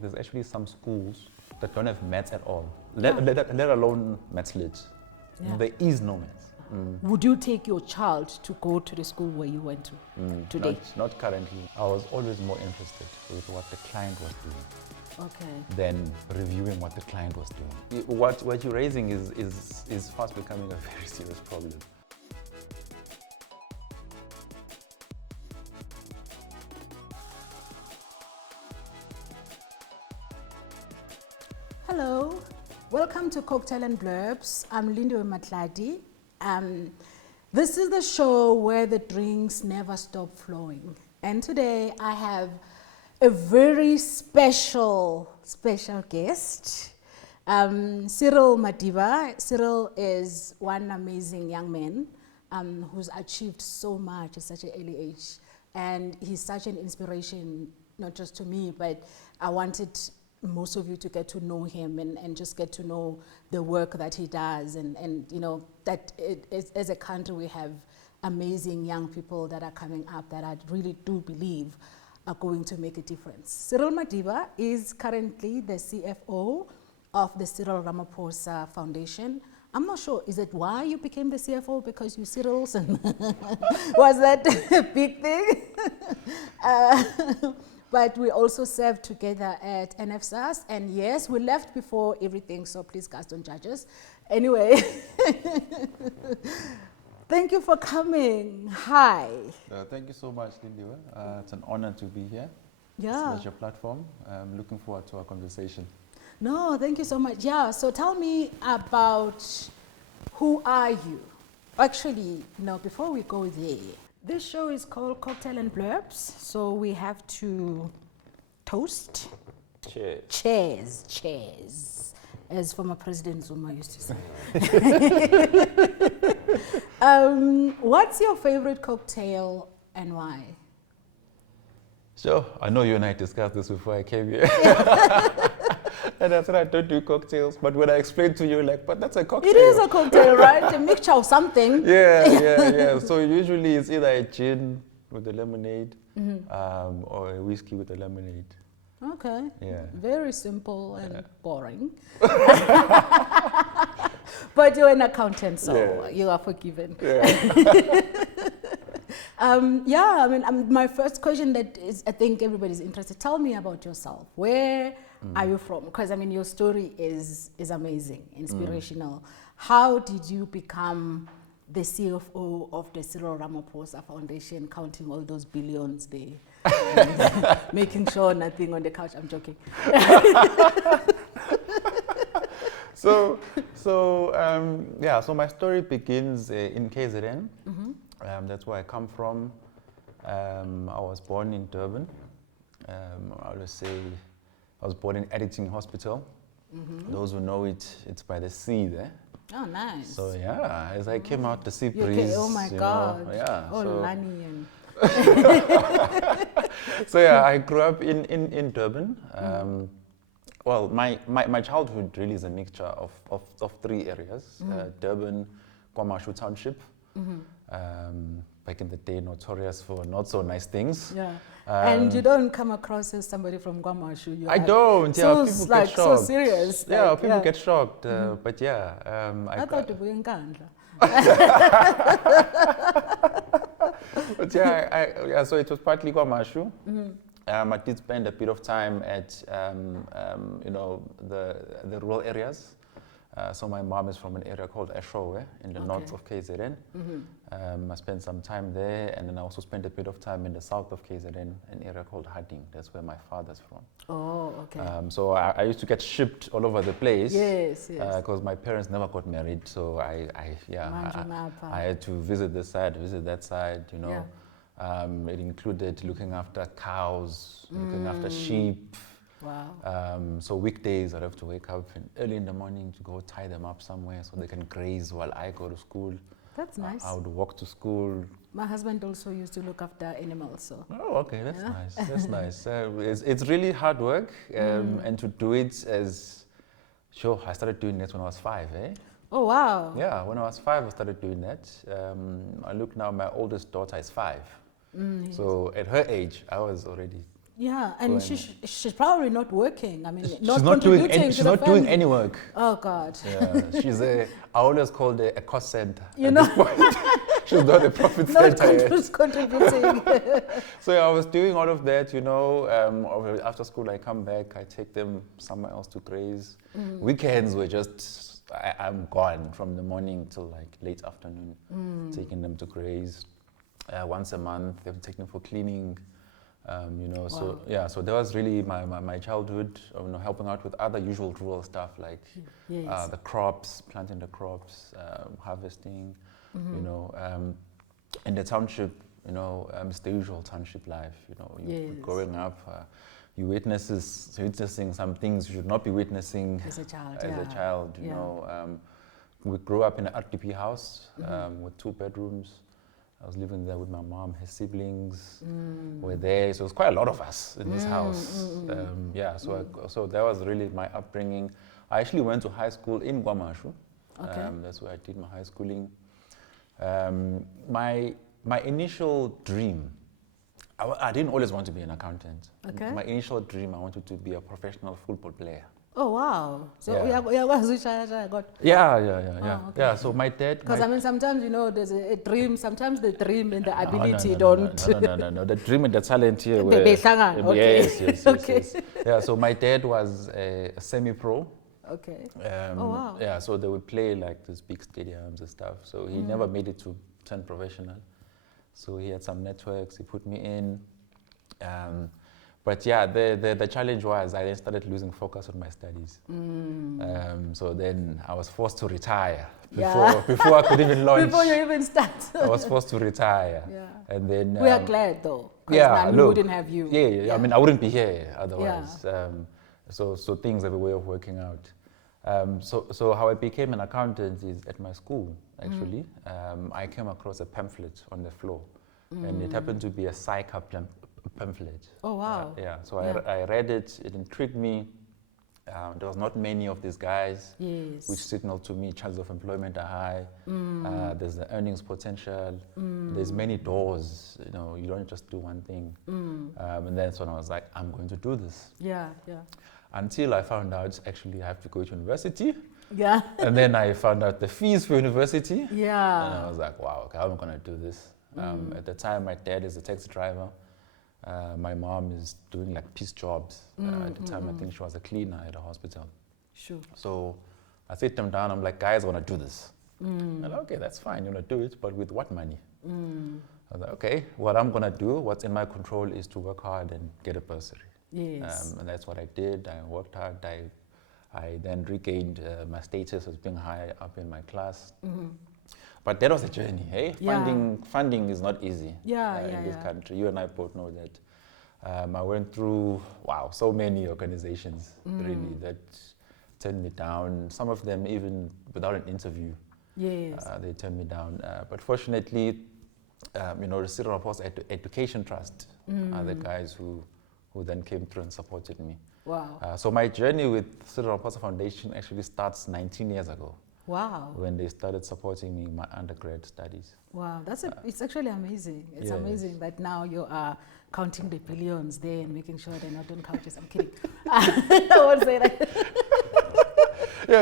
There's actually some schools that don't have maths at all, let alone maths lit. Yeah. There is no maths. Would you take your child to go to the school where you went to today? Not currently. I was always more interested with what the client was doing than reviewing what the client was doing. What you're raising is fast becoming a very serious problem. Hello, welcome to Cocktail and Blurbs. I'm Lindiwe Matladi. This is the show where the drinks never stop flowing. And today I have a very special guest, Cyril Madiva. Cyril is one amazing young man who's achieved so much at such an early age. And he's such an inspiration, not just to me, but I wanted most of you to get to know him and just get to know the work that he does and you know that as a country we have amazing young people that are coming up that I really do believe are going to make a difference. Cyril Madiva is currently the CFO of the Cyril Ramaphosa Foundation. I'm not sure, is it why you became the CFO, because you Cyrils? Was that a big thing? But we also served together at NFSAS, and yes, we left before everything, so please guys don't judge us. Anyway, thank you for coming. Hi. Thank you so much, Lindiwe. It's an honor to be here. Yeah. It's your platform. I'm looking forward to our conversation. No, thank you so much. Yeah, so tell me about who are you? Actually, no, before we go there, this show is called Cocktail and Blurbs, so we have to toast. Cheers. Cheers, cheers, as former President Zuma used to say. What's your favorite cocktail and why? Sure, I know you and I discussed this before I came here. And I said I don't do cocktails, but when I explained to you, like, but that's a cocktail. It is a cocktail, right? A mixture of something. Yeah. So usually it's either a gin with a lemonade or a whiskey with a lemonade. Okay. Yeah. Very simple and boring. But you're an accountant, so you are forgiven. Yeah. I mean, my first question that is, I think everybody's interested. Tell me about yourself. Where are you from? Because I mean, your story is amazing, inspirational. How did you become the CFO of the Cyril Ramaphosa Foundation, counting all those billions there, and making sure nothing on the couch? I'm joking. So my story begins in KZN. That's where I come from. I was born in Durban. I would say I was born in Editing Hospital. Those who know it, it's by the sea there. Oh, nice. So yeah, as I came out, the sea Okay, breeze. oh my God. Oh, Lani and... So yeah, I grew up in Durban. Well, my childhood really is a mixture of three areas. Durban, KwaMashu Township. Back in the day, notorious for not so nice things. Yeah. And you don't come across as somebody from KwaMashu. I don't. Yeah, so people like get shocked. so serious. Yeah, like, people get shocked. But yeah, I thought you were in Kandla. But yeah, so it was partly KwaMashu. I did spend a bit of time at the rural areas. So my mom is from an area called Eshowe in the north of KZN. I spent some time there, and then I also spent a bit of time in the south of KZN, an area called Harding. That's where my father's from. Oh, okay. So I used to get shipped all over the place. Yes. Because my parents never got married, so I had to visit this side, visit that side, you know. It included looking after cows, looking after sheep. Wow. So weekdays I'd have to wake up early in the morning to go tie them up somewhere so they can graze while I go to school. That's nice. I would walk to school. My husband also used to look after animals. So. Oh, okay, that's nice. That's nice. It's really hard work, and to do it as, I started doing this when I was 5, eh? Oh, wow. Yeah, when I was 5, I started doing that. I look now, my oldest daughter is 5. So at her age, I was already Yeah, and she's probably not working. I mean, not She's contributing to the she's not doing family. any work. Oh God. Yeah, she's I always called her a cost center. You at know, this point. She's not a profit not center yet. contributing. So yeah, I was doing all of that, you know. After school, I come back, I take them somewhere else to graze. Weekends were just, I'm gone from the morning till like late afternoon, taking them to graze. Once a month, they would take them for cleaning. You know, so yeah, so that was really my childhood, you know, helping out with other usual rural stuff like the crops, planting the crops, harvesting, you know, in the township, you know, it's the usual township life, you know, growing up, you're witnessing some things you should not be witnessing As a child, a child, you know. We grew up in an RDP house with 2 bedrooms. I was living there with my mom, her siblings were there, so it was quite a lot of us in this house. So that was really my upbringing. I actually went to high school in KwaMashu. Okay. That's where I did my high schooling. My initial dream, I didn't always want to be an accountant. Okay. My initial dream, I wanted to be a professional football player. Oh wow! So Yeah. got. Yeah. okay. Yeah. So my dad. Because I mean, sometimes you know, there's a dream. Sometimes the dream and the ability no, don't. No. The dream and the talent here. They hang. Okay. Yes. Okay. Yes. Yeah. So my dad was a semi-pro. Okay. Oh wow. Yeah. So they would play like these big stadiums and stuff. So he never made it to turn professional. So he had some networks. He put me in. But yeah, the challenge was I then started losing focus on my studies. So then I was forced to retire before I could even launch. Before you even start. I was forced to retire. Yeah. And then We are glad though. Because we wouldn't have you. Yeah. I mean, I wouldn't be here otherwise. So things have a way of working out. So how I became an accountant is at my school, actually. I came across a pamphlet on the floor. And it happened to be a psych pamphlet. Oh wow. So I read it, it intrigued me. There was not many of these guys, which signaled to me chances of employment are high. There's the earnings potential. There's many doors. You know, you don't just do one thing. And that's when I was like, I'm going to do this. Yeah. Until I found out actually I have to go to university. Yeah. And then I found out the fees for university. Yeah. And I was like, wow, okay, how am I going to do this? At the time, my dad is a taxi driver. My mom is doing like piece jobs. At the time, I think she was a cleaner at a hospital. Sure. So I sit them down. I'm like, guys, I want to do this. And like, okay, that's fine. You want to do it, but with what money? I was like, okay, what I'm going to do, what's in my control is to work hard and get a bursary. Yes. And that's what I did. I worked hard. I then regained my status as being high up in my class. But that was a journey, hey? Funding is not easy in this country. You and I both know that. I went through, so many organizations, really, that turned me down. Some of them even without an interview. Yes. They turned me down. But fortunately, the Cyril Madiva Education Trust are the guys who then came through and supported me. Wow. So my journey with Cyril Madiva Foundation actually starts 19 years ago. Wow. When they started supporting me in my undergrad studies. Wow, it's actually amazing. It's amazing that now you are counting the billions there and making sure they're not on couches. I'm kidding. I won't say that.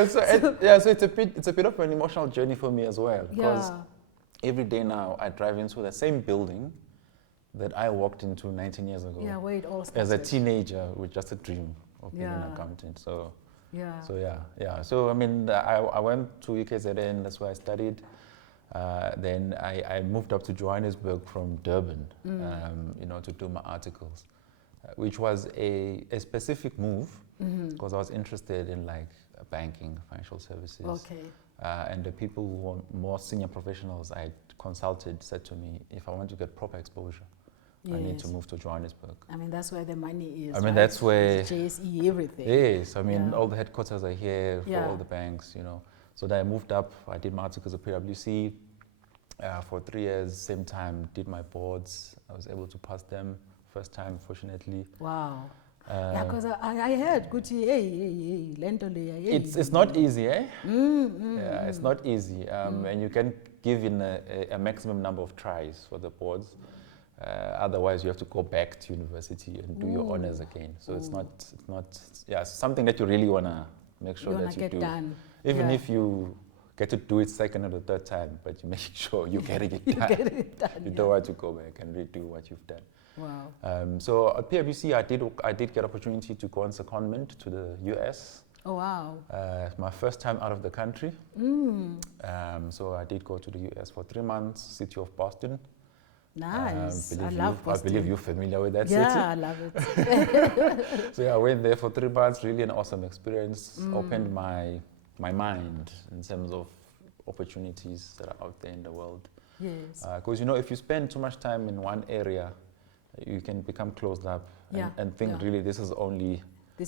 So it's a bit of an emotional journey for me as well. Because every day now I drive into the same building that I walked into 19 years ago. Yeah, where it all started. As a teenager with just a dream of being an accountant. So I mean, I went to UKZN, that's where I studied. Then I moved up to Johannesburg from Durban, to do my articles, which was a specific move because I was interested in like banking, financial services. Okay. And the people who were more senior professionals I consulted said to me, if I want to get proper exposure, I need to move to Johannesburg. I mean, that's where the money is. I mean, that's where JSE, everything. Yes, I mean, all the headquarters are here for all the banks, So then I moved up. I did my articles at PwC for 3 years. Same time, did my boards. I was able to pass them first time, fortunately. Wow. Because I heard, it's not easy, eh? Yeah, it's not easy, and you can give in a maximum number of tries for the boards. Otherwise, you have to go back to university and do your honors again. So it's not, yeah, it's something that you really want to make sure that you get do. Done. Even if you get to do it second or the third time, but you make sure you're getting it done. Get it done. You don't want to go back and redo what you've done. Wow. So at PwC, I did get opportunity to go on secondment to the US. Oh, wow. My first time out of the country. So I did go to the US for 3 months, city of Boston. Nice. I love Boston. I believe you're familiar with that city. Yeah, I love it. So yeah, I went there for 3 months, really an awesome experience. Opened my mind in terms of opportunities that are out there in the world. Yes. Because if you spend too much time in one area, you can become closed up and think really this is only,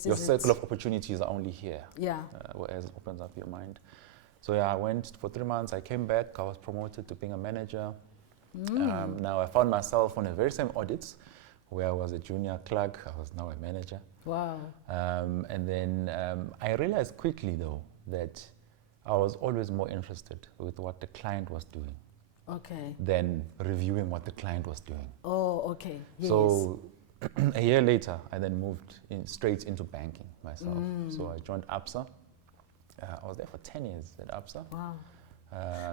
your circle of opportunities are only here. Yeah. Whereas it opens up your mind. So yeah, I went for 3 months, I came back, I was promoted to being a manager. Now I found myself on the very same audits where I was a junior clerk, I was now a manager. Wow. And then I realized quickly though that I was always more interested with what the client was doing than reviewing what the client was doing. Oh, okay. Yes. So a year later, I then moved straight into banking myself. So I joined ABSA. I was there for 10 years at ABSA. Wow.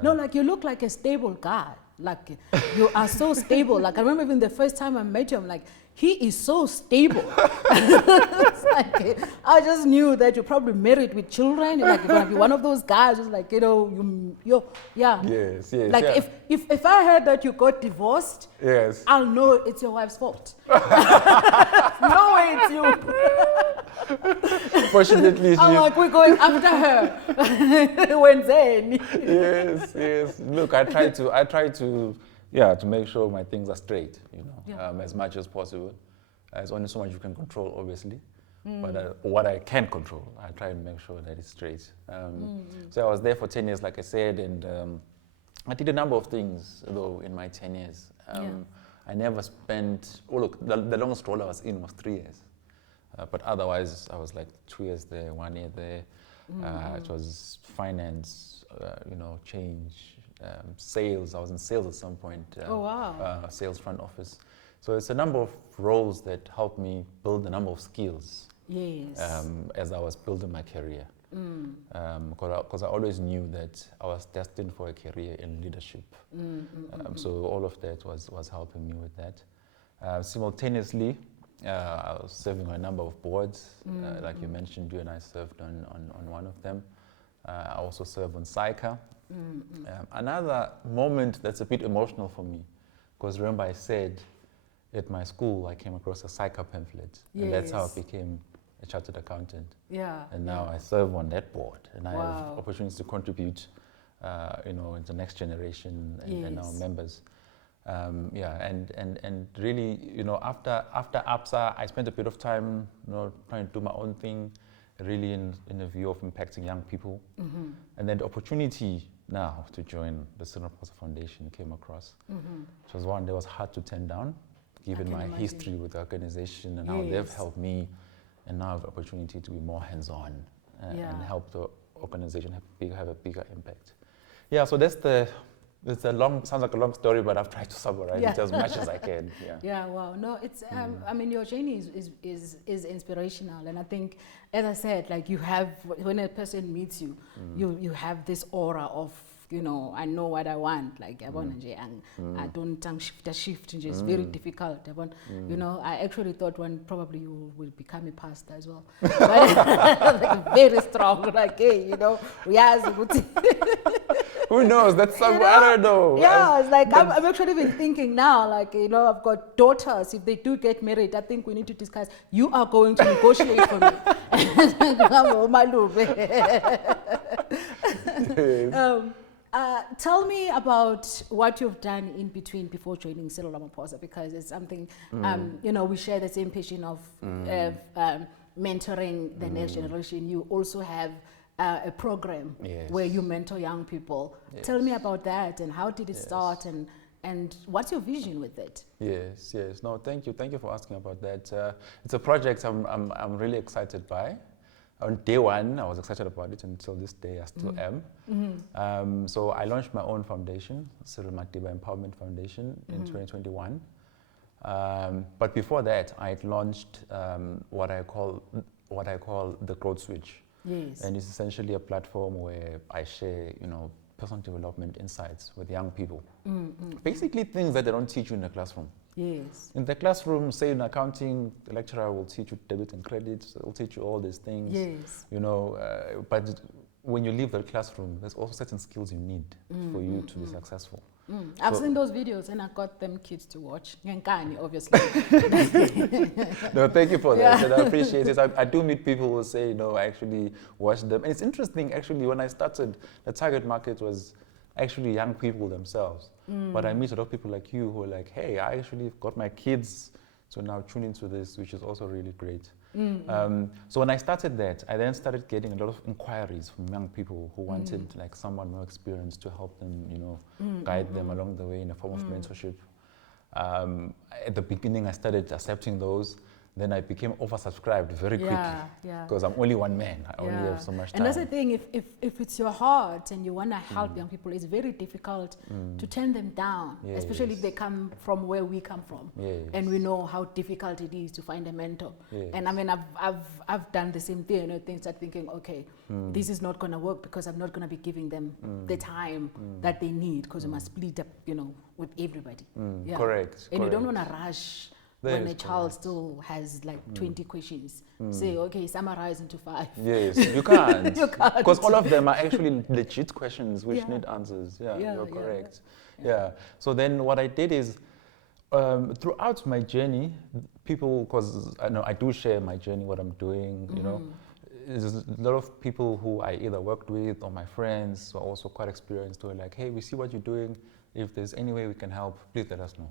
No, like you look like a stable guy. Like you are so stable. Like I remember even the first time I met you, I'm like, he is so stable. It's like, I just knew that you're probably married with children. Like you're gonna be one of those guys, just like you're yeah. Yes. Like if I heard that you got divorced, yes, I'll know it's your wife's fault. No way it's you. Fortunately, I'm like, we're going after her. Wednesday. Yes. Look, I try to make sure my things are straight, as much as possible. There's only so much you can control, obviously. But what I can control, I try and make sure that it's straight. So I was there for 10 years, like I said, and I did a number of things, though, in my 10 years. I never spent, the longest role I was in was 3 years. But otherwise, I was like 2 years there, 1 year there. It was finance, change, sales. I was in sales at some point. Oh, wow. Sales front office. So it's a number of roles that helped me build a number of skills. Yes. As I was building my career. Because I always knew that I was destined for a career in leadership. So all of that was helping me with that. Simultaneously, I was serving on a number of boards. Like you mentioned, you and I served on one of them. I also serve on SICA. Another moment that's a bit emotional for me, because remember I said at my school I came across a SICA pamphlet, and that's how I became a chartered accountant. Yeah. And now I serve on that board, and I have opportunities to contribute, in the next generation and our members. And really, after ABSA, I spent a bit of time, trying to do my own thing, really in the view of impacting young people. And then the opportunity now to join the Cyril Madiva Foundation came across. It was one that was hard to turn down, given my history with the organization and how they've helped me, and now I have the opportunity to be more hands-on and help the organization have a bigger impact. Yeah, so it's sounds like a long story, but I've tried to summarize it as much as I can. Yeah, wow. No, it's, I mean, your journey is inspirational. And I think, as I said, like when a person meets you, you have this aura of, I know what I want. Like, I don't shift, it's very difficult. I actually thought probably you will become a pastor as well. But like, very strong, like, hey, who knows? That's something, I don't know. Yeah, it's like, I'm actually even thinking now, like, I've got daughters. If they do get married, I think we need to discuss, you are going to negotiate for me. Tell me about what you've done in between before joining Cyril Madiva, because it's something, we share the same passion of mentoring the next generation. You also have a program where you mentor young people. Tell me about that, and how did it start, and what's your vision with it? Yes. No, thank you for asking about that. It's a project I'm really excited by. On day one, I was excited about it, until this day I still am. So I launched my own foundation, Cyril Madiba Empowerment Foundation, in 2021. But before that, I had launched what I call the Growth Switch. Yes. And it's essentially a platform where I share, personal development insights with young people. Basically things that they don't teach you in the classroom. Yes. In the classroom, say in accounting, the lecturer will teach you debit and credit, will teach you all these things. Yes. But when you leave the classroom, there's also certain skills you need for you to be successful. I've seen those videos and I got them kids to watch. Nyankani, obviously. No, thank you for that. Yeah. And I appreciate it. I do meet people who say, I actually watch them. And it's interesting, actually, when I started, the target market was actually young people themselves. But I meet a lot of people like you who are like, hey, I actually got my kids to now tune into this, which is also really great. So when I started that, I then started getting a lot of inquiries from young people who wanted like someone more experienced to help them, guide them along the way in a form of mentorship. At the beginning, I started accepting those. Then I became oversubscribed very quickly because I'm only one man. I only have so much time. And that's the thing, if it's your heart and you want to help young people, it's very difficult to turn them down, especially if they come from where we come from. And we know how difficult it is to find a mentor. And I mean, I've done the same thing, things start thinking, okay, this is not going to work because I'm not going to be giving them the time that they need because we must split up, with everybody. Correct. And you don't want to rush when a child still has like 20 questions. Say, okay, summarize into 5. Yes, you can't. You can't. Because all of them are actually legit questions which need answers. You're correct. So then what I did is, throughout my journey, people, because I do share my journey, what I'm doing, there's a lot of people who I either worked with or my friends who are also quite experienced who are like, hey, we see what you're doing. If there's any way we can help, please let us know.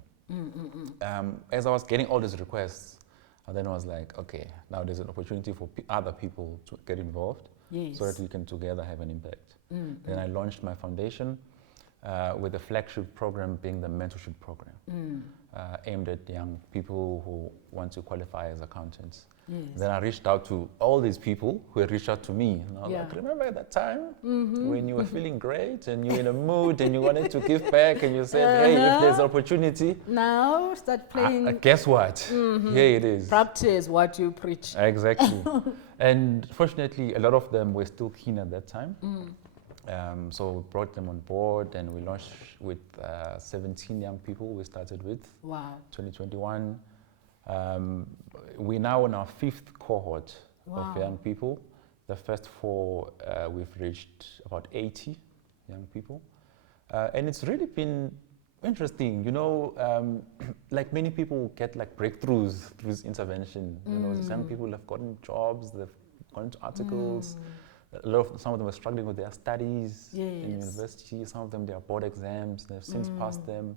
As I was getting all these requests, and then I was like, okay, now there's an opportunity for other people to get involved so that we can together have an impact. Then I launched my foundation with the flagship program being the mentorship program, aimed at young people who want to qualify as accountants. Then I reached out to all these people who had reached out to me. And I was like, remember at that time when you were feeling great and you were in a mood and you wanted to give back and you said, hey, if there's an opportunity. Now start playing. Guess what? Here it is. Practice what you preach. Exactly. And fortunately, a lot of them were still keen at that time. So we brought them on board and we launched with 17 young people we started with. Wow. 2021. We're now in our 5th cohort of young people. The first 4, we've reached about 80 young people. And it's really been interesting, like many people get like breakthroughs through this intervention. Some people have gotten jobs, they've gone into articles. Some of them are struggling with their studies in university. Some of them, their board exams, they've since passed them.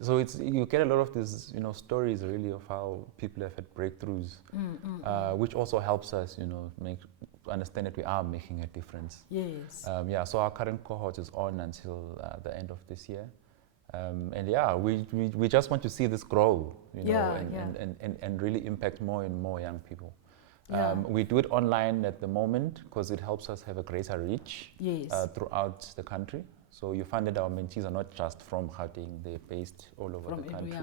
So you get a lot of these, stories really of how people have had breakthroughs, which also helps us, understand that we are making a difference. Yes. So our current cohort is on until the end of this year. We just want to see this grow, and really impact more and more young people. We do it online at the moment because it helps us have a greater reach throughout the country. So you find that our mentees are not just from Gauteng, they're based all over the country.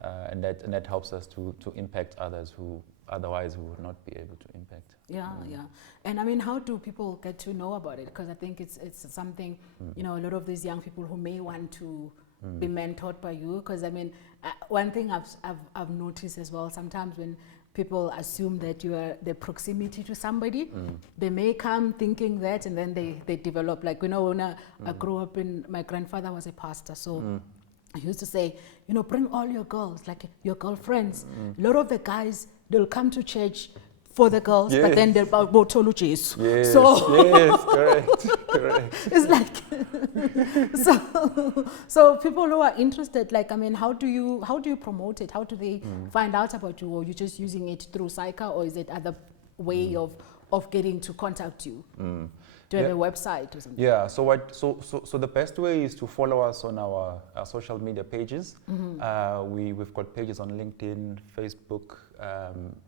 And that helps us to impact others who otherwise we would not be able to impact. And I mean, how do people get to know about it? Because I think it's something, a lot of these young people who may want to be mentored by you. Because I mean, one thing I've noticed as well, sometimes when people assume that you are the proximity to somebody, they may come thinking that, and then they develop, like, when I grew up my grandfather was a pastor, so I used to say, bring all your girls, like your girlfriends. A lot of the guys, they'll come to church for the girls, but then they'll go to Jesus. Correct. It's like, so people who are interested, like, I mean, how do you promote it? How do they find out about you? Or you just using it through Psycha, or is it other way of getting to contact you? Do you have a website or something? Yeah, so the best way is to follow us on our social media pages. We've got pages on LinkedIn, Facebook,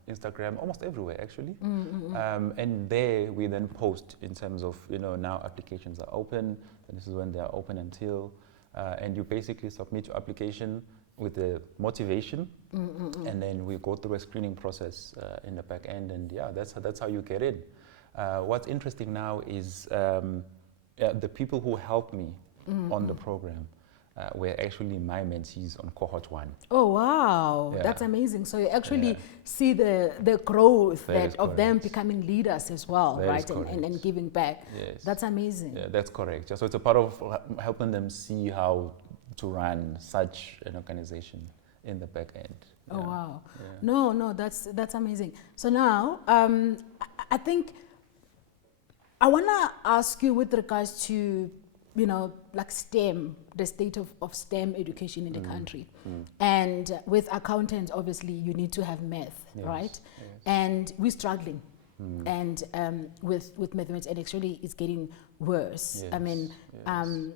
Instagram, almost everywhere actually. And there we then post in terms of, now applications are open, and this is when they are open until, and you basically submit your application with the motivation, and then we go through a screening process in the back end, and yeah, that's how you get in. What's interesting now is the people who helped me on the program were actually my mentees on cohort 1. Oh wow, Yeah. that's amazing. So you actually see the growth of them correct. becoming leaders as well, That is right? correct. And giving back. Yes. That's amazing. Yeah, that's correct. So it's a part of helping them see how to run such an organization in the back end. Oh Yeah. wow. Yeah. No, that's amazing. So now, I think I wanna ask you with regards to, you know, like STEM, the state of STEM education in the country. And with accountants, obviously, you need to have math, Yes, right? yes. And we're struggling. And with mathematics, and actually it's getting worse. I Yes, mean, yes.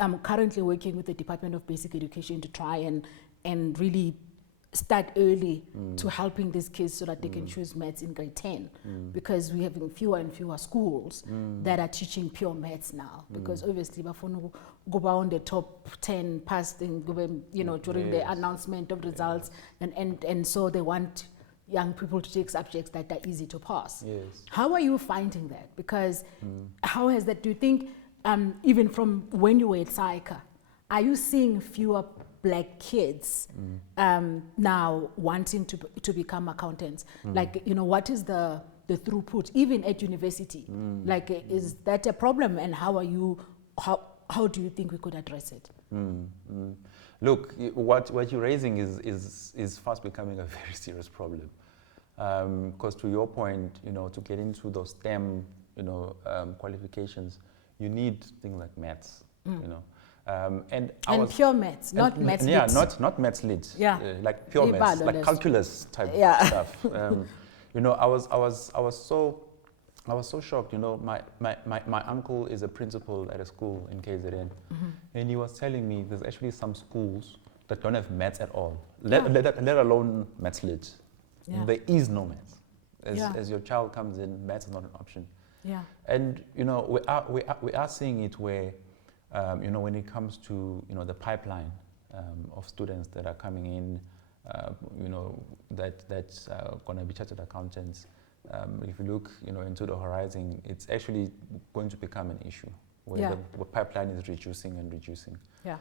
I'm currently working with the Department of Basic Education to try and really start early to helping these kids so that they can choose maths in grade 10, because we're having fewer and fewer schools that are teaching pure maths now, because obviously bafuna go on the top 10 passing, you know, during the Yes. announcement of results, and so they want young people to take subjects that are easy to pass. Yes. How are you finding that? Because how has that, do you think, even from when you were at SAICA, are you seeing fewer black kids now wanting to become accountants? Like, you know, what is the throughput, even at university? Like, is that a problem, and how do you think we could address it? Look, what you're raising is fast becoming a very serious problem. Because to your point, you know, to get into those STEM, you know, qualifications, you need things like maths, you know. And pure maths, not maths yeah, lit. not maths lit. Yeah. Like pure maths, like calculus type stuff. You know, I was so shocked. You know, my uncle is a principal at a school in KZN, and he was telling me there's actually some schools that don't have maths at all, let alone maths lit. Yeah. There is no maths. Yeah. As your child comes in, maths is not an option. Yeah. And you know, we are seeing it where, you know, when it comes to, you know, the pipeline of students that are coming in, you know, that's going to be chartered accountants. If you look, you know, into the horizon, it's actually going to become an issue where the pipeline is reducing and reducing. Yeah.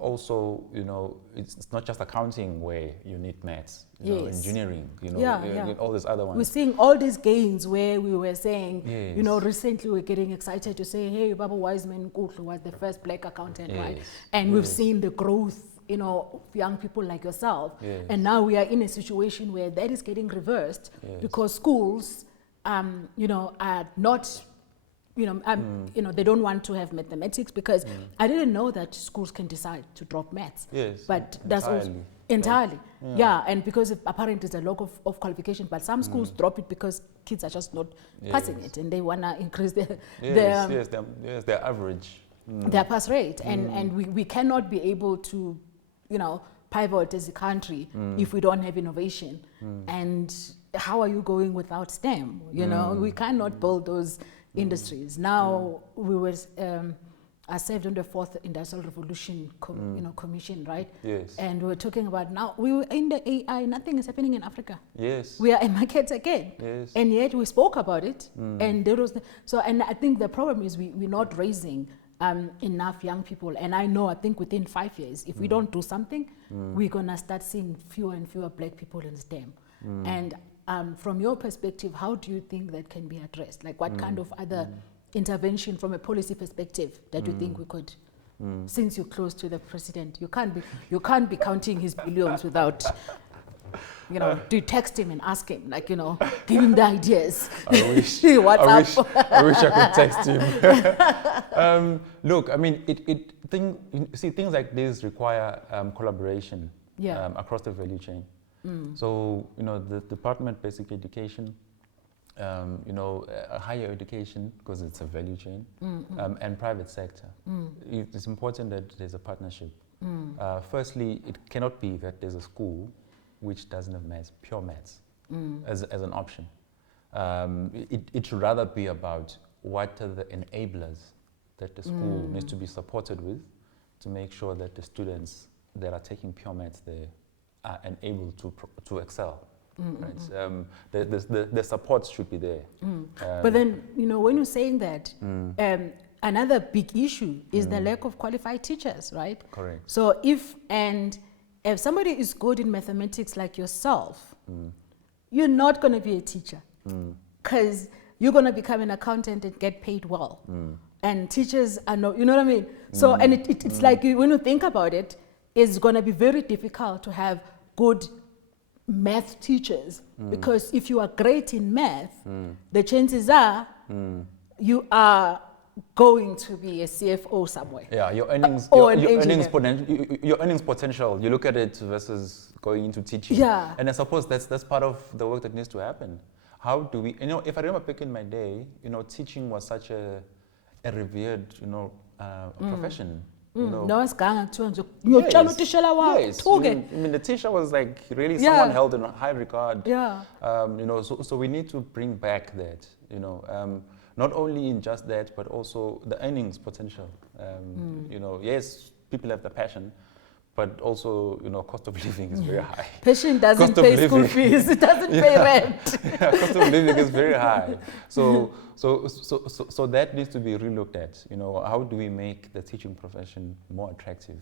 Also, you know, it's not just accounting where you need maths, you know, engineering, you know, all these other ones. We're seeing all these gains where we were saying, Yes. you know, recently we're getting excited to say, hey, Baba Wiseman Kutlu was the first black accountant, right? And we've seen the growth, you know, of young people like yourself. And now we are in a situation where that is getting reversed because schools, you know, are not, you know, they don't want to have mathematics because I didn't know that schools can decide to drop maths. Yes, but that's also entirely. And because apparently there's a lack of qualification, but some schools drop it because kids are just not passing it, and they want to increase their average. Their pass rate, and we cannot be able to, you know, pivot as a country if we don't have innovation. And how are you going without STEM? You know, we cannot build those industries. Now we were I served on the 4th Industrial Revolution you know, Commission, right? Yes. And we were talking about now we were in the AI. Nothing is happening in Africa. Yes. We are a market again. Yes. And yet we spoke about it, and there was and I think the problem is we're not raising enough young people. And I think within 5 years, if we don't do something, we're gonna start seeing fewer and fewer black people in STEM. And from your perspective, how do you think that can be addressed? Like, what kind of other intervention from a policy perspective that you think we could? Since you're close to the president, you can't be counting his billions without, you know, do you text him and ask him, like, you know, give him the ideas? I wish. What's up? I wish I could text him. Look, I mean, things like this require collaboration across the value chain. So, you know, the Department of Basic Education, you know, higher education, because it's a value chain, and private sector. It's important that there's a partnership. Firstly, it cannot be that there's a school which doesn't have maths, pure maths, as an option. It should rather be about what are the enablers that the school needs to be supported with to make sure that the students that are taking pure maths there are able to excel. Right? The support should be there. But then, when you're saying that, another big issue is the lack of qualified teachers, right? Correct. So if somebody is good in mathematics like yourself, you're not going to be a teacher because you're going to become an accountant and get paid well. And teachers are no, you know what I mean? So, and it's like when you think about it, it's going to be very difficult to have good math teachers because if you are great in math, the chances are you are going to be a CFO somewhere. Yeah, your earnings, your earnings potential. You look at it versus going into teaching. Yeah. And I suppose that's part of the work that needs to happen. How do we? If I remember back in my day, teaching was such a revered, profession. No one's going to yes. The teacher was like really someone held in high regard. Yeah. So we need to bring back that, not only in just that, but also the earnings potential. Yes, people have the passion, but also, cost of living is very high. Passion doesn't pay school fees. It doesn't pay rent. Yeah, cost of living is very high. So that needs to be relooked at. How do we make the teaching profession more attractive,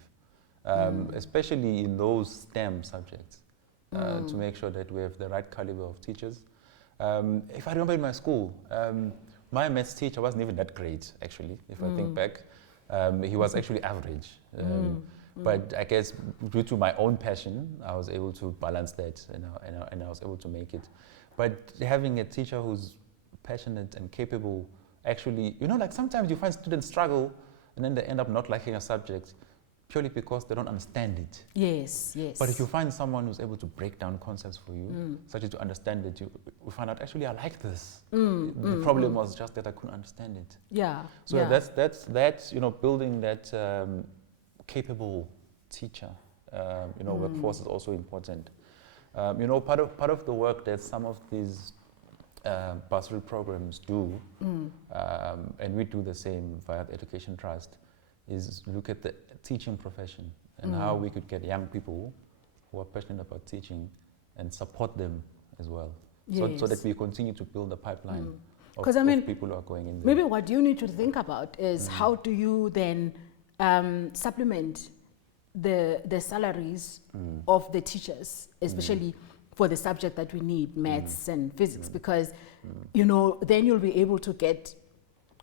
especially in those STEM subjects, to make sure that we have the right caliber of teachers. If I remember in my school, my maths teacher wasn't even that great, actually, if I think back. He was actually average. But I guess due to my own passion, I was able to balance that and I was able to make it. But having a teacher who's passionate and capable, actually, like sometimes you find students struggle and then they end up not liking a subject purely because they don't understand it. Yes. But if you find someone who's able to break down concepts for you, such as to understand it, you find out, actually, I like this. The problem was just that I couldn't understand it. Yeah. So that's building that capable teacher, workforce is also important. Part of the work that some of these bursary programs do, and we do the same via the Education Trust, is look at the teaching profession and how we could get young people who are passionate about teaching and support them as well. Yes. So that we continue to build a pipeline of people who are going in there. Maybe what you need to think about is how do you then supplement the salaries of the teachers, especially for the subject that we need, maths and physics, because then you'll be able to get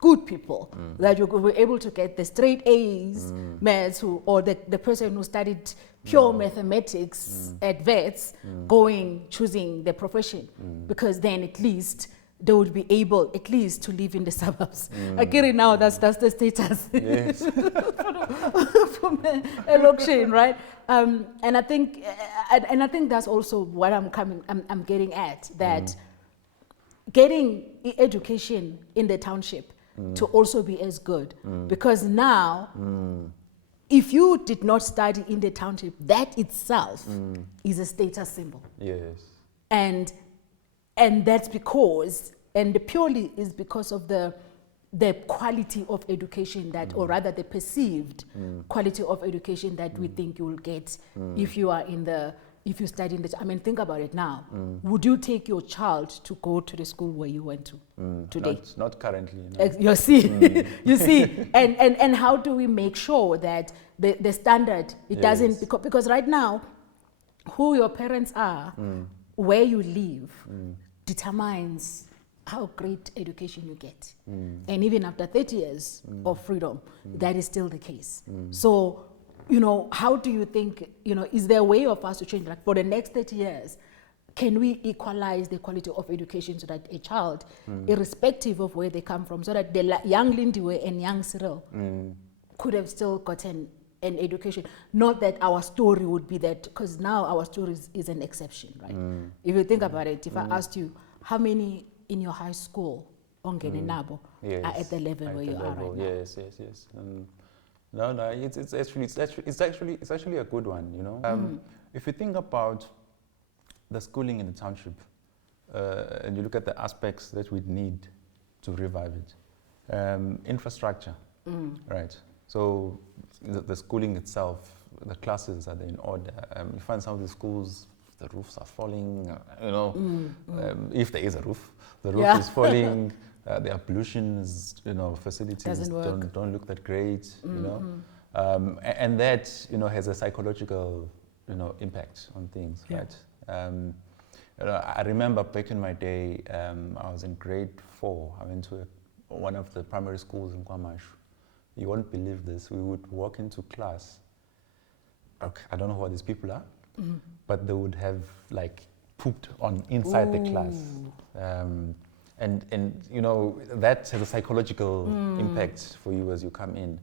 good people, that you'll be able to get the straight A's maths or the person who studied pure mathematics at vets choosing the profession, because then at least they would be able at least to live in the suburbs. I get it now, that's the status. Yes. From a auction, right? And I think that's also what I'm getting at, that getting education in the township to also be as good, because now if you did not study in the township, that itself is a status symbol. Yes. And that's because, and purely is because of the quality of education that, or rather the perceived quality of education that we think you will get if you study in the, think about it now. Would you take your child to go to the school where you went to today? Not currently. No. You see, you see, and how do we make sure that the standard, it doesn't, because right now, who your parents are, where you live, determines how great education you get. And even after 30 years of freedom, that is still the case. So, how do you think, is there a way of us to change, like for the next 30 years, can we equalize the quality of education so that a child, irrespective of where they come from, so that the young Lindiwe and young Cyril could have still gotten an education? Not that our story would be that, because now our story is an exception, right? If you think about it, if I asked you, how many in your high school Ongene Nabo are at the level where you are right now? Yes. No, it's actually a good one, If you think about the schooling in the township, and you look at the aspects that we'd need to revive it, infrastructure, right? So the schooling itself, the classes are they in order. You find some of the schools, the roofs are falling, if there is a roof, the roof is falling, the ablutions, facilities don't look that great, and that, has a psychological, impact on things, right? I remember back in my day, I was in grade 4. I went to one of the primary schools in KwaMashu. You won't believe this. We would walk into class. Okay, I don't know who these people are, but they would have like pooped on inside the class, and that has a psychological impact for you as you come in.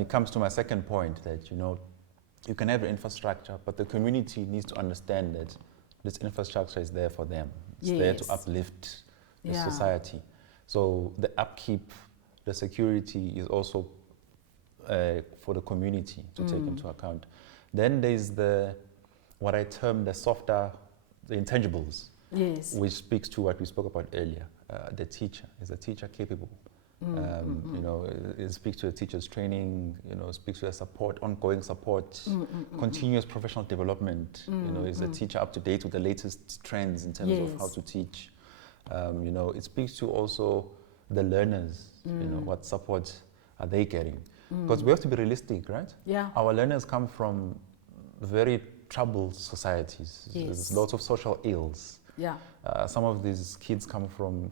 It comes to my second point that you can have infrastructure, but the community needs to understand that this infrastructure is there for them. It's there to uplift the society. So the upkeep, the security is also for the community to take into account. Then there's what I term the softer, the intangibles, which speaks to what we spoke about earlier. The teacher, is a teacher capable? It speaks to the teacher's training, speaks to the support, ongoing support, continuous professional development, is a teacher up to date with the latest trends in terms of how to teach. It speaks to also the learners, what support are they getting? Because we have to be realistic, right? Yeah. Our learners come from very troubled societies. There's lots of social ills. Yeah. Some of these kids come from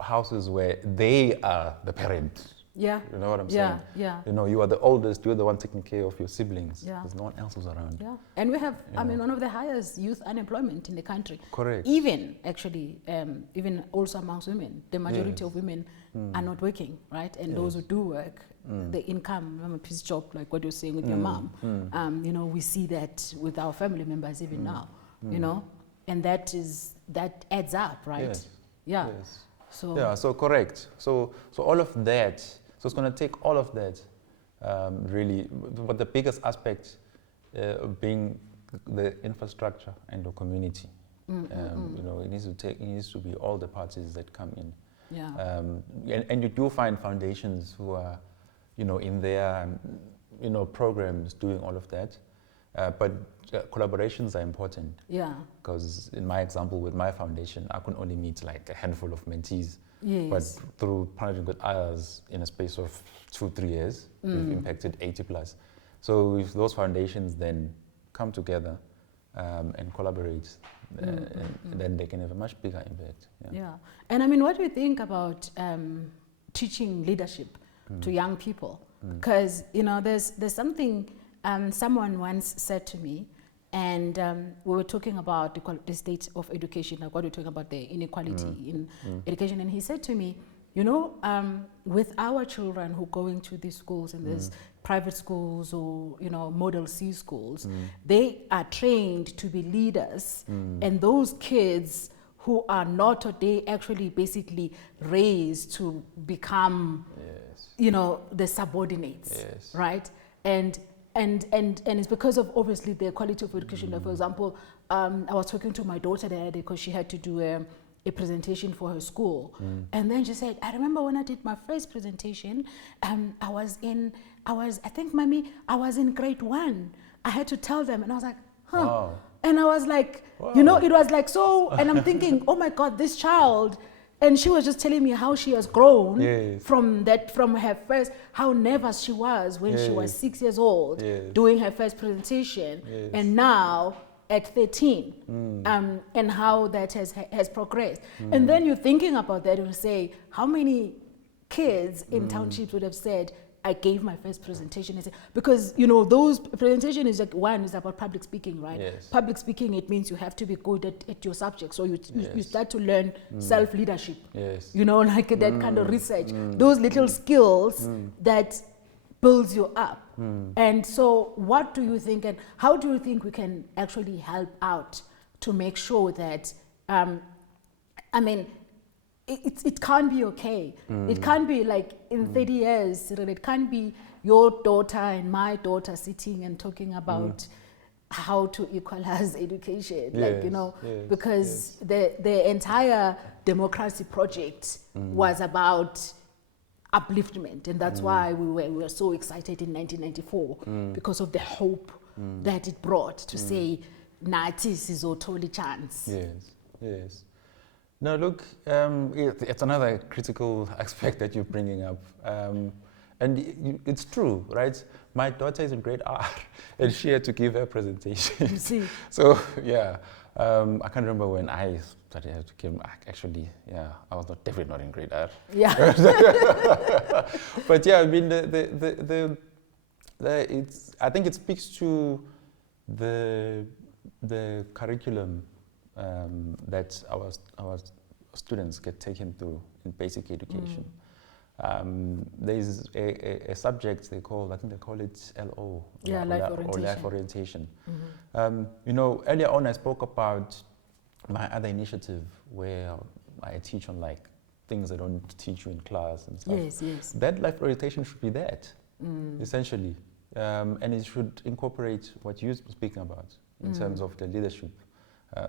houses where they are the parent. Yeah. You know what I'm saying? Yeah. You are the oldest, you're the one taking care of your siblings. Yeah. There's no one else who's around. Yeah. And we have, one of the highest youth unemployment in the country. Correct. Even, actually, even also amongst women. The majority of women are not working, right? And those who do work, the income, a piece job, like what you're saying with your mom, we see that with our family members even now, and that adds up, right? Yes. Yeah. Yes. So correct. So all of that. So it's going to take all of that, really. But the biggest aspect being the infrastructure and the community. It needs to be all the parties that come in. Yeah. And you do find foundations who are, in their, programs doing all of that. But collaborations are important. Yeah. Because in my example with my foundation, I could only meet like a handful of mentees. Yes. But through partnering with others in a space of 2-3 years, we've impacted 80 plus. So if those foundations then come together and collaborate, then they can have a much bigger impact. Yeah. And what do you think about teaching leadership to young people? Because, there's something someone once said to me, and we were talking about the state of education, like what we're talking about, the inequality in education. And he said to me, with our children who go into these schools, and there's private schools or, Model C schools, they are trained to be leaders. And those kids who are not, or they actually basically raised to become, the subordinates, right? And it's because of obviously the quality of education. Like for example, I was talking to my daughter the other day because she had to do a presentation for her school, and then she said, "I remember when I did my first presentation, I was in grade 1. I had to tell them, and I was like, huh." Wow. And I was like, it was like so, and I'm thinking, oh my God, this child. And she was just telling me how she has grown from her first, how nervous she was when she was 6 years old doing her first presentation, and now at 13, and how that has progressed. And then you're thinking about that and say, how many kids in townships would have said, I gave my first presentation, because those presentation is like, one is about public speaking, right? Yes. Public speaking, it means you have to be good at your subject, so you start to learn self leadership. Yes. Like that kind of research, those little skills that builds you up. And so, what do you think, and how do you think we can actually help out to make sure that, it can't be okay. It can't be like in 30 years, Cyril, it can't be your daughter and my daughter sitting and talking about how to equalize education. Because the entire democracy project was about upliftment, and that's why we were so excited in 1994 because of the hope that it brought to say, Nathi sizothola chance. Yes, yes. Now look, it's another critical aspect that you're bringing up. It's true, right? My daughter is in grade R, and she had to give her presentation. You see? So, yeah, I can't remember when I started to give, actually, yeah, I was definitely not in grade R. Yeah. But yeah, I mean, I think it speaks to the curriculum that our students get taken through in basic education. There's a subject they call it LO, life orientation. You know, earlier on I spoke about my other initiative where I teach on like things I don't teach you in class and stuff. Yes, yes. That life orientation should be that, essentially, and it should incorporate what you're speaking about in terms of the leadership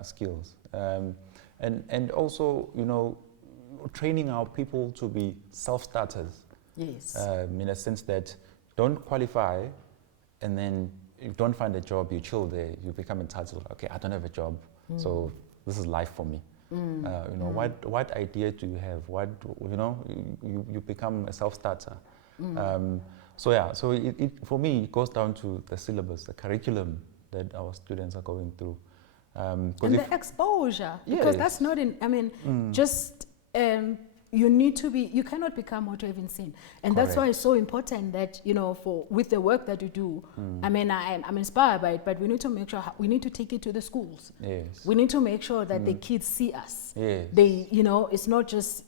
skills, and also, you know, training our people to be self-starters. Yes. In a sense that don't qualify and then you don't find a job, you chill there, you become entitled. Okay, I don't have a job, so this is life for me. You know, what idea do you have? What, you know, you become a self-starter. So yeah, so it for me, it goes down to the syllabus, the curriculum that our students are going through. And the exposure, because that's not in, I mean, just, you need to be, you cannot become what you haven't seen. And that's why it's so important that, you know, with the work that you do, I mean, I'm inspired by it, but we need to make sure, we need to take it to the schools. Yes. We need to make sure that the kids see us. Yes. They, you know, it's not just,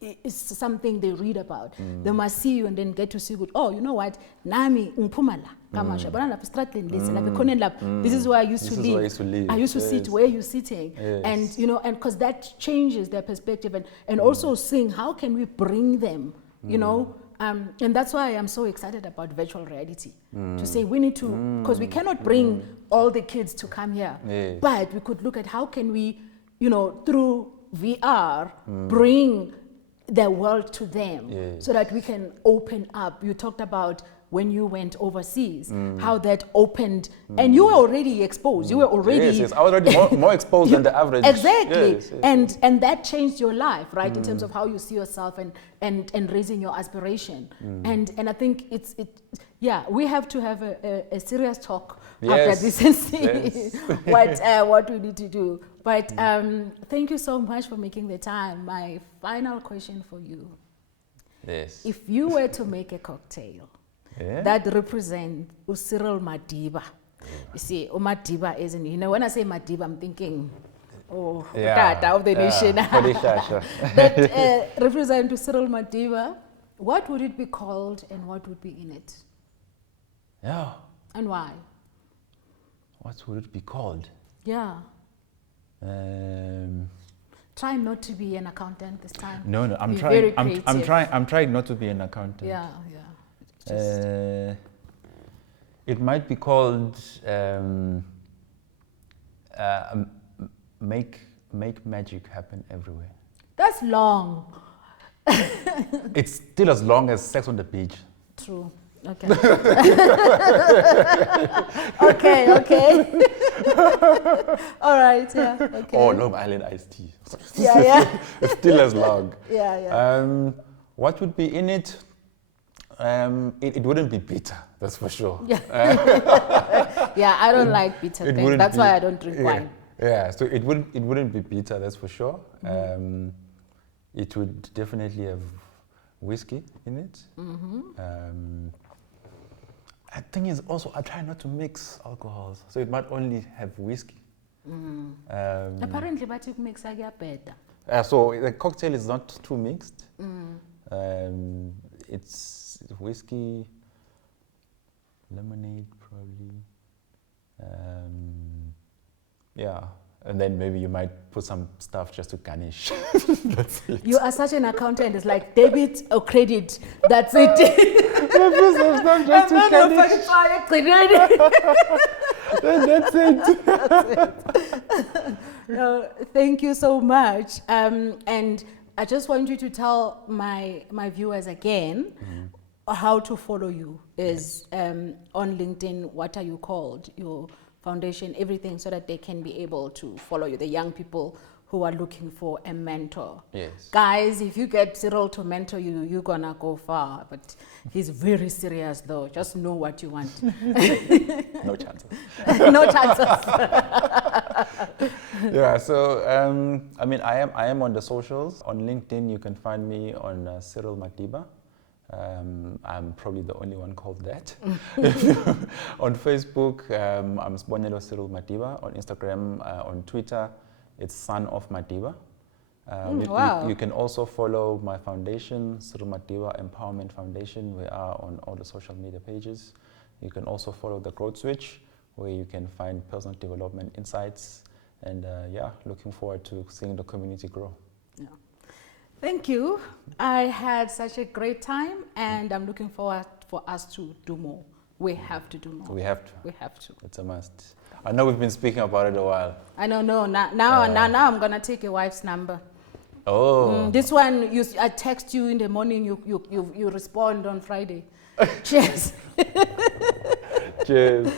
it's something they read about. They must see you and then get to see good. Oh, you know what? Nami umpumala kamasha. This is where I used to live. I used to sit where you're sitting, and you know, and because that changes their perspective, and also seeing how can we bring them, you know. And that's why I'm so excited about virtual reality. To say we need to, because we cannot bring all the kids to come here, but we could look at how can we, you know, through VR, bring the world to them, so that we can open up. You talked about when you went overseas, how that opened, and you were already exposed. You were already yes, I was already more exposed than the average. Exactly, yes, and that changed your life, right? In terms of how you see yourself and raising your aspiration. And I think yeah, we have to have a serious talk after this and see what we need to do. But thank you so much for making the time. My final question for you. Yes. If you were to make a cocktail that represents Cyril Madiba, you see, Madiba isn't, you know, when I say Madiba, I'm thinking, Tata of the nation. That represents Cyril Madiba, what would it be called and what would be in it? Yeah. And why? What would it be called? Yeah. Try not to be an accountant this time. No, I'm trying. I'm trying not to be an accountant. Yeah. It might be called make magic happen everywhere. That's long. It's still as long as Sex on the Beach. True. Okay. okay. All right. Yeah. Okay. Oh, Long Island iced tea. Yeah. It's still as long. Yeah. What would be in it? It wouldn't be bitter. That's for sure. Yeah. Yeah. I don't like bitter things. That's why I don't drink wine. Yeah. So it wouldn't be bitter. That's for sure. It would definitely have whiskey in it. I think it's also, I try not to mix alcohols, so it might only have whiskey. Apparently, but you mix better. So the cocktail is not too mixed. It's whiskey, lemonade probably. Yeah, and then maybe you might put some stuff just to garnish. That's it. You are such an accountant. It's like debit or credit. That's it. Just to garnish. That's it. No, thank you so much. And I just want you to tell my viewers again how to follow you is on LinkedIn. What are you called? Your foundation, everything, so that they can be able to follow you. The young people who are looking for a mentor. Yes. Guys, if you get Cyril to mentor you, you're gonna go far. But he's very serious though. Just know what you want. No chances. No chances. Yeah, so I mean, I am on the socials. On LinkedIn, you can find me on Cyril Madiba. I'm probably the only one called that. On Facebook, I'm Sibonelo Cyril Madiba. On Instagram, on Twitter, it's Son of Madiba. Wow. You can also follow my foundation, Cyril Madiba Empowerment Foundation. We are on all the social media pages. You can also follow the Growth Switch, where you can find personal development insights. And yeah, looking forward to seeing the community grow. Yeah. Thank you. I had such a great time, and I'm looking forward for us to do more. We have to do more. We have to. We have to. It's a must. I know we've been speaking about it a while. I know. No. Now I'm gonna take your wife's number. Oh. This one, I text you in the morning. You respond on Friday. Cheers. Cheers.